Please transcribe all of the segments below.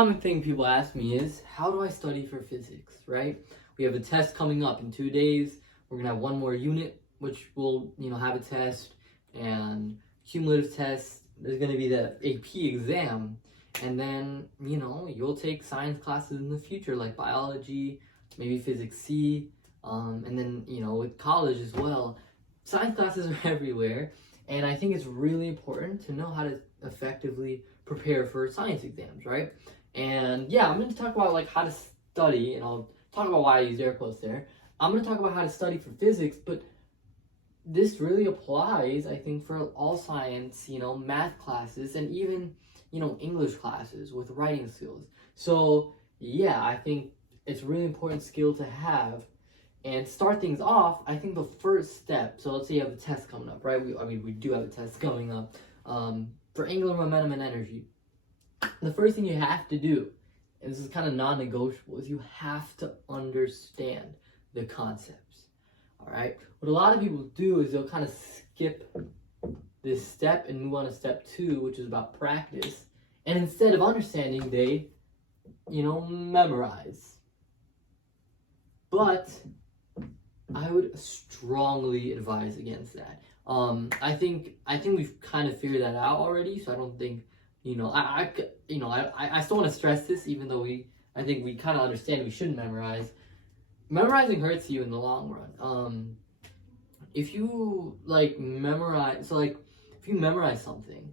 Common thing people ask me is, how do I study for physics, right? We have a test coming up in 2 days. We're gonna have one more unit, which will, have a test and cumulative tests. There's gonna be the AP exam, and then, you'll take science classes in the future, like biology, maybe physics C, and then, with college as well. Science classes are everywhere, and I think it's really important to know how to effectively prepare for science exams, right? And yeah, I'm going to talk about like how to study, and I'll talk about why I use air quotes there. I'm going to talk about how to study for physics, but this really applies, I think, for all science, math classes, and even, English classes with writing skills. So yeah, I think it's a really important skill to have. And start things off, I think the first step, so let's say you have a test coming up, right? We do have a test coming up for angular momentum and energy. The first thing you have to do, and this is kind of non-negotiable, is you have to understand the concepts. All right? What a lot of people do is they'll kind of skip this step and move on to step 2, which is about practice. And instead of understanding, they, memorize. But I would strongly advise against that. I think we've kind of figured that out already, so I don't think, I still want to stress this, even though I think we kind of understand we shouldn't memorize. Memorizing hurts you in the long run. If you memorize something,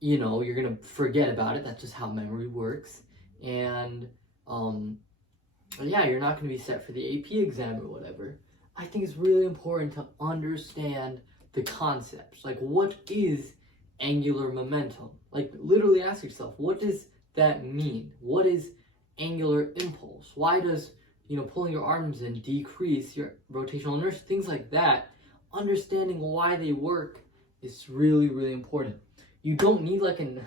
you're gonna forget about it. That's just how memory works. And you're not gonna be set for the AP exam or whatever. I think it's really important to understand the concepts. Like, what is angular momentum? Like, literally ask yourself, what does that mean? What is angular impulse? Why does, pulling your arms in decrease your rotational inertia? Things like that. Understanding why they work is really, really important. You don't need like an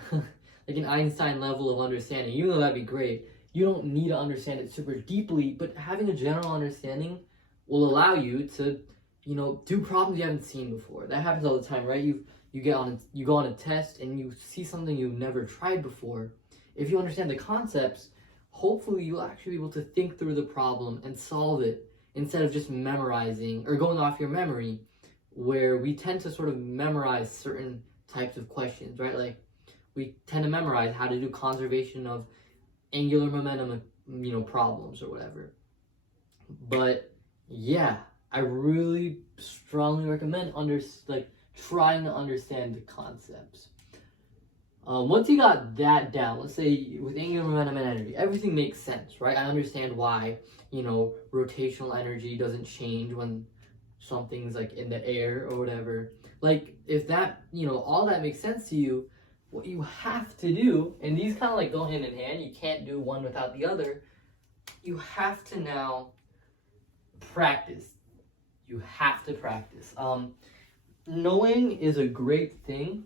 Einstein level of understanding, even though that'd be great. You don't need to understand it super deeply, but having a general understanding will allow you to, do problems you haven't seen before. That happens all the time, right? You go on a test and you see something you've never tried before. If you understand the concepts, hopefully you'll actually be able to think through the problem and solve it instead of just memorizing or going off your memory, where we tend to sort of memorize certain types of questions, right? Like, we tend to memorize how to do conservation of angular momentum, problems or whatever. But yeah, I really strongly recommend trying to understand the concepts. Once you got that down, let's say with angular momentum and energy, everything makes sense, right? I understand why, rotational energy doesn't change when something's like in the air or whatever. Like, if that, all that makes sense to you, what you have to do, and these kind of like go hand in hand, you can't do one without the other, you have to now practice. You have to practice. Knowing is a great thing,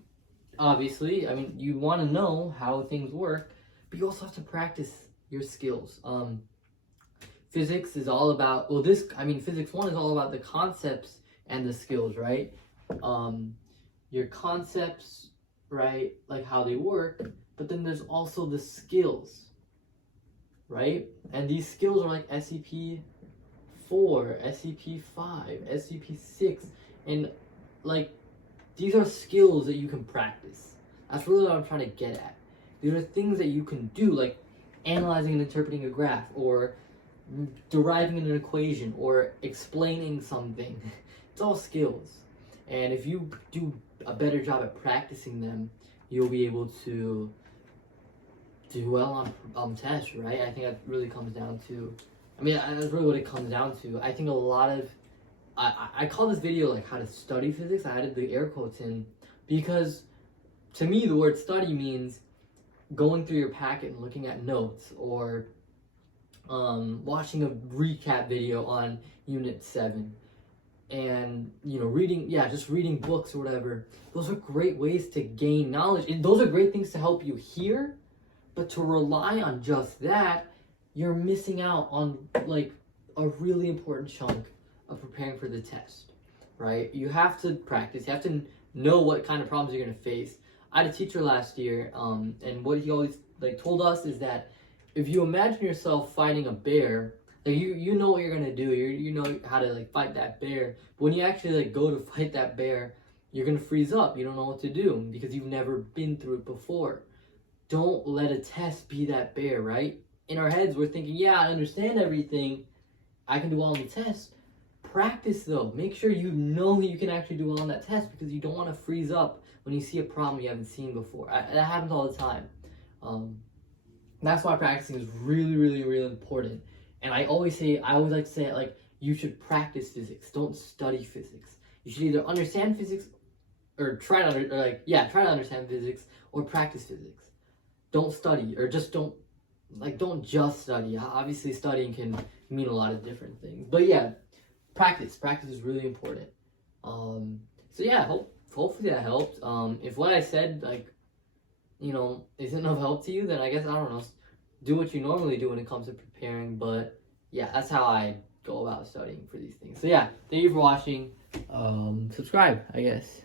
obviously. I mean, you want to know how things work, but you also have to practice your skills. Physics is all about, Physics 1 is all about the concepts and the skills, right? Your concepts, right, like how they work, but then there's also the skills, right? And these skills are like SCP 4, SCP 5, SCP 6, and these are skills that you can practice. That's really what I'm trying to get at. These are things that you can do, like analyzing and interpreting a graph, or deriving an equation, or explaining something. It's all skills. And if you do a better job at practicing them, you'll be able to do well on tests, right? I think that really comes down to, that's really what it comes down to. I think a lot of, I call this video like how to study physics. I added the air quotes in because to me the word study means going through your packet and looking at notes, or watching a recap video on Unit 7, and reading books or whatever. Those are great ways to gain knowledge, and those are great things to help you hear. But to rely on just that, you're missing out on like a really important chunk of preparing for the test, right? You have to practice. You have to know what kind of problems you're going to face. I had a teacher last year, and what he always told us is that if you imagine yourself fighting a bear, like you know what you're gonna do. You know how to like fight that bear. But when you actually like go to fight that bear, you're gonna freeze up. You don't know what to do because you've never been through it before. Don't let a test be that bear, right? In our heads, we're thinking, yeah, I understand everything. I can do well on the test. Practice though. Make sure you know you can actually do well on that test because you don't want to freeze up when you see a problem you haven't seen before. That happens all the time. That's why practicing is really, really, really important. And I always like to say it like, you should practice physics. Don't study physics. You should either understand physics or try to understand physics or practice physics. Don't study or just don't just study. Obviously studying can mean a lot of different things. But yeah, practice is really important. So yeah, hopefully that helped. If what I said isn't of help to you, then I guess I don't know, do what you normally do when it comes to preparing. But yeah, that's how I go about studying for these things. So yeah, thank you for watching. Subscribe, I guess.